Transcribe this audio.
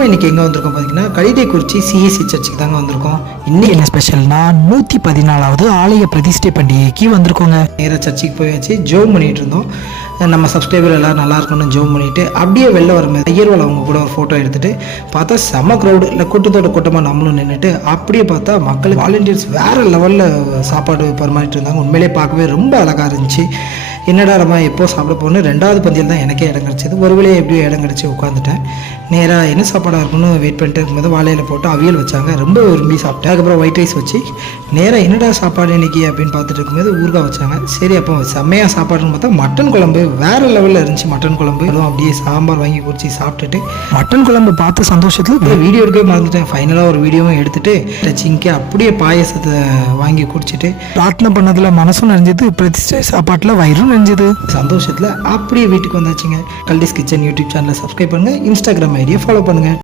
நம்ம இன்றைக்கி எங்கே வந்திருக்கோம் பார்த்தீங்கன்னா கலிடைக்குறிச்சி சிஎஸ்சி சர்ச்சுக்கு தாங்க வந்திருக்கோம். இன்றைக்கி என்ன ஸ்பெஷல்னா 114வது ஆலய பிரதிஷ்டை பண்டிகைக்கு வந்திருக்கோங்க. நேராக சர்ச்சுக்கு போயாச்சு, ஜோம் பண்ணிகிட்டு இருந்தோம். நம்ம சப்ஸ்கிரைபர் எல்லோரும் நல்லா இருக்கணும்னு ஜோம் பண்ணிவிட்டு அப்படியே வெளில வரும்போது ஐயர்வால் அவங்க கூட ஒரு ஃபோட்டோ எடுத்துகிட்டு பார்த்தா செம க்ரௌடு இல்லை, கூட்டத்தோட கூட்டமாக நம்மளும் நின்றுட்டு அப்படியே பார்த்தா மக்களுக்கு வாலண்டியர்ஸ் வேறு லெவலில் சாப்பாடு பரிமாறிட்டு இருந்தாங்க. உண்மையிலே பார்க்கவே ரொம்ப அழகாக இருந்துச்சு. என்னடா நம்ம எப்போ சாப்பிட போகணும், 2வது பந்தியில் தான் எனக்கே இடம் கிடச்சிது. ஒரு வேளையே எப்படியோ இடம் கிடச்சி உட்காந்துட்டேன். நேராக என்ன சாப்பாடாக இருக்குன்னு வெயிட் பண்ணிட்டு இருக்கும்போது வாழையில் போட்டு அவியல் வச்சாங்க, ரொம்ப விரும்பி சாப்பிட்டேன். அதுக்கப்புறம் ஒயிட் ரைஸ் வச்சு நேராக என்னடா சாப்பாடு இன்றைக்கி அப்படின்னு பார்த்துட்டு இருக்கும்போது ஊறுகாய் வச்சாங்க. சரி அப்போ செம்மையாக சாப்பாடுன்னு பார்த்தா மட்டன் குழம்பு வேறு லெவலில் இருந்துச்சு. மட்டன் குழம்பு அதுவும் அப்படியே சாம்பார் வாங்கி குடிச்சு சாப்பிட்டுட்டு மட்டன் குழம்பு பார்த்த சந்தோஷத்தில் வீடியோ எடுக்கவே மறந்துட்டேன். ஃபைனலாக ஒரு வீடியோவும் எடுத்துகிட்டு டச்சிங்க்கு அப்படியே பாயசத்தை வாங்கி குடிச்சிட்டு பிரார்த்தனை பண்ணதில் மனசும் நிறைஞ்சது, பிரதிஷ்டை சாப்பாட்டில் வயிறும் நிறைஞ்சது. சந்தோஷத்தில் அப்படியே வீட்டுக்கு வந்தாச்சுங்க. கல்டிஸ் கிச்சன் யூடியூப் சேனலை சப்ஸ்கிரைப் பண்ணுங்கள், இன்ஸ்டாகிராம் ஐடியை ஃபாலோ பண்ணுங்கள்.